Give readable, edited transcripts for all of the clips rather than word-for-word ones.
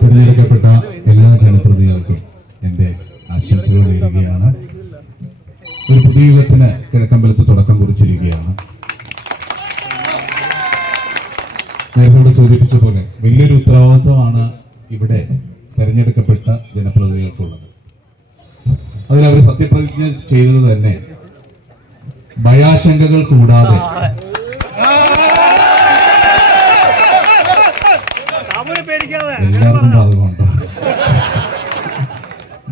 തിരഞ്ഞെടുക്കപ്പെട്ട എല്ലാ ജനപ്രതിനിധികൾക്കും എൻ്റെ ആശംസകൾ നേരുകയാണ്. ഒരു പുതിയ യുഗത്തിന് കിഴക്കമ്പലത്ത് തുടക്കം കുറിച്ചിരിക്കുകയാണ്. നേരത്തെ സൂചിപ്പിച്ച പോലെ വലിയൊരു ഉത്തരവാദിത്വമാണ് ഇവിടെ തെരഞ്ഞെടുക്കപ്പെട്ട ജനപ്രതിനിധികൾക്കുള്ളത്. അതിലവർ സത്യപ്രതിജ്ഞ ചെയ്തത് തന്നെ ഭയാശങ്കകൾ കൂടാതെ എല്ലാവർക്കും അതുകൊണ്ട്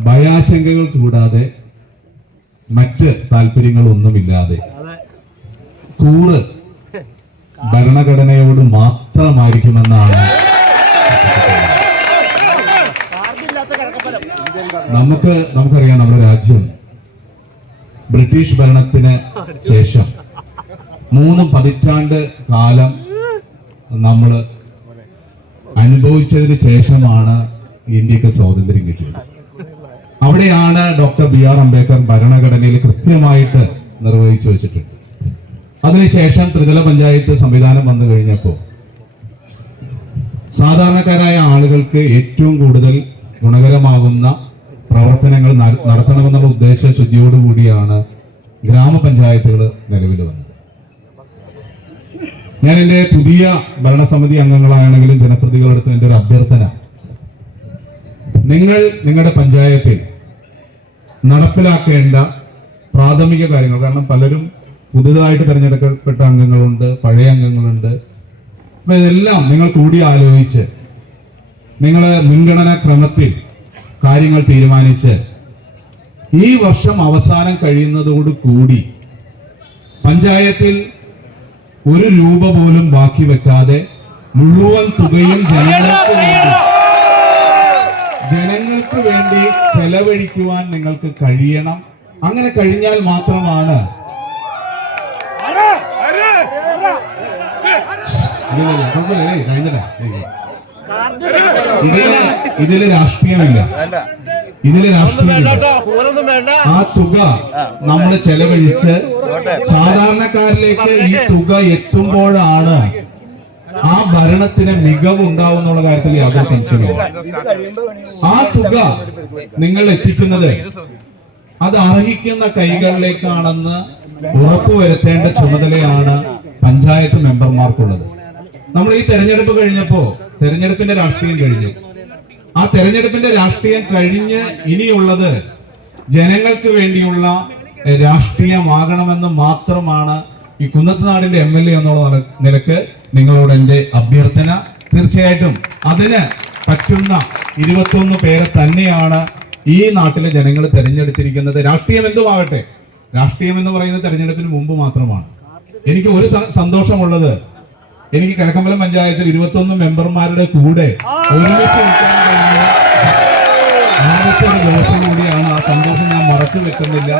ഭയാശങ്കകൾ കൂടാതെ മറ്റ് താല്പര്യങ്ങളൊന്നുമില്ലാതെ കൂറ് ഭരണഘടനയോട് മാത്രമായിരിക്കുമെന്നാണ് നമുക്കറിയാം. നമ്മുടെ രാജ്യം ബ്രിട്ടീഷ് ഭരണത്തിന് ശേഷം 3 പതിറ്റാണ്ട് കാലം നമ്മൾ അനുഭവിച്ചതിന് ശേഷമാണ് ഇന്ത്യക്ക് സ്വാതന്ത്ര്യം കിട്ടിയത്. അവിടെയാണ് ഡോക്ടർ BR അംബേദ്കർ ഭരണഘടനയിൽ കൃത്യമായിട്ട് നിർവഹിച്ചു വെച്ചിട്ടുണ്ട്. അതിനുശേഷം ത്രിതല പഞ്ചായത്ത് സംവിധാനം വന്നു കഴിഞ്ഞപ്പോൾ സാധാരണക്കാരായ ആളുകൾക്ക് ഏറ്റവും കൂടുതൽ ഗുണകരമാകുന്ന പ്രവർത്തനങ്ങൾ നടത്തണമെന്നുള്ള ഉദ്ദേശശുദ്ധിയോടുകൂടിയാണ് ഗ്രാമപഞ്ചായത്തുകൾ നിലവിൽ വന്നത്. ഞാൻ എൻ്റെ പുതിയ ഭരണസമിതി അംഗങ്ങളാണെങ്കിലും ജനപ്രതിനിധികളെടുത്ത് എൻ്റെ ഒരു അഭ്യർത്ഥന, നിങ്ങൾ നിങ്ങളുടെ പഞ്ചായത്തിൽ നടപ്പിലാക്കേണ്ട പ്രാഥമിക കാര്യങ്ങൾ, കാരണം പലരും പുതുതായിട്ട് തിരഞ്ഞെടുക്കപ്പെട്ട അംഗങ്ങളുണ്ട്, പഴയ അംഗങ്ങളുണ്ട്. അപ്പൊ ഇതെല്ലാം നിങ്ങൾ കൂടി ആലോചിച്ച് നിങ്ങൾ മുൻഗണനാ ക്രമത്തിൽ കാര്യങ്ങൾ തീരുമാനിച്ച് ഈ വർഷം അവസാനം കഴിയുന്നതോടുകൂടി പഞ്ചായത്തിൽ 1 രൂപ പോലും ബാക്കി വെക്കാതെ മുഴുവൻ തുകയും ജനങ്ങൾക്ക് വേണ്ടി ചെലവഴിക്കുവാൻ നിങ്ങൾക്ക് കഴിയണം. അങ്ങനെ കഴിഞ്ഞാൽ മാത്രമാണ് ഇതില് രാഷ്ട്രീയമില്ല. ആ തുക നമ്മൾ ചെലവഴിച്ച് സാധാരണക്കാരിലേക്ക് ഈ തുക എത്തുമ്പോഴാണ് ആ ഭരണത്തിന് മികവ് ഉണ്ടാവുന്നുള്ള കാര്യത്തിൽ യാതൊരു സംശയമില്ല. ആ തുക നിങ്ങൾ എത്തിക്കുന്നത് അത് അർഹിക്കുന്ന കൈകളിലേക്കാണെന്ന് ഉറപ്പുവരുത്തേണ്ട ചുമതലയാണ് പഞ്ചായത്ത് മെമ്പർമാർക്കുള്ളത്. നമ്മൾ ഈ തെരഞ്ഞെടുപ്പ് കഴിഞ്ഞപ്പോ തെരഞ്ഞെടുപ്പിന്റെ രാഷ്ട്രീയം കഴിഞ്ഞു. ആ തെരഞ്ഞെടുപ്പിന്റെ രാഷ്ട്രീയം കഴിഞ്ഞ് ഇനിയുള്ളത് ജനങ്ങൾക്ക് വേണ്ടിയുള്ള രാഷ്ട്രീയമാകണമെന്ന് മാത്രമാണ് ഈ കുന്നത്തുനാടിന്റെ MLA എന്നുള്ള നിലക്ക് നിങ്ങളോട് എൻ്റെ അഭ്യർത്ഥന. തീർച്ചയായിട്ടും അതിന് പറ്റുന്ന 21 പേരെ തന്നെയാണ് ഈ നാട്ടിലെ ജനങ്ങൾ തെരഞ്ഞെടുത്തിരിക്കുന്നത്. രാഷ്ട്രീയം എന്തുമാകട്ടെ, രാഷ്ട്രീയം എന്ന് പറയുന്നത് തെരഞ്ഞെടുപ്പിന് മുമ്പ് മാത്രമാണ്. എനിക്ക് ഒരു സന്തോഷമുള്ളത്, എനിക്ക് കിഴക്കമ്പലം പഞ്ചായത്തിൽ 21 മെമ്പർമാരുടെ കൂടെ ഒരുമിച്ച് നിൽക്കാൻ കഴിഞ്ഞ ആദ്യത്തെ ഒരു ദിവസം കൂടിയാണ്. ആ സന്തോഷം ഞാൻ മറച്ചു വെക്കുന്നില്ല.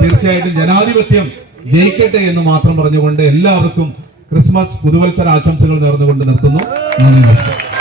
തീർച്ചയായിട്ടും ജനാധിപത്യം ജയിക്കട്ടെ എന്ന് മാത്രം പറഞ്ഞുകൊണ്ട് എല്ലാവർക്കും ക്രിസ്മസ് പുതുവത്സര ആശംസകൾ നേർന്നുകൊണ്ട് നിർത്തുന്നു. നന്ദി, നമസ്കാരം.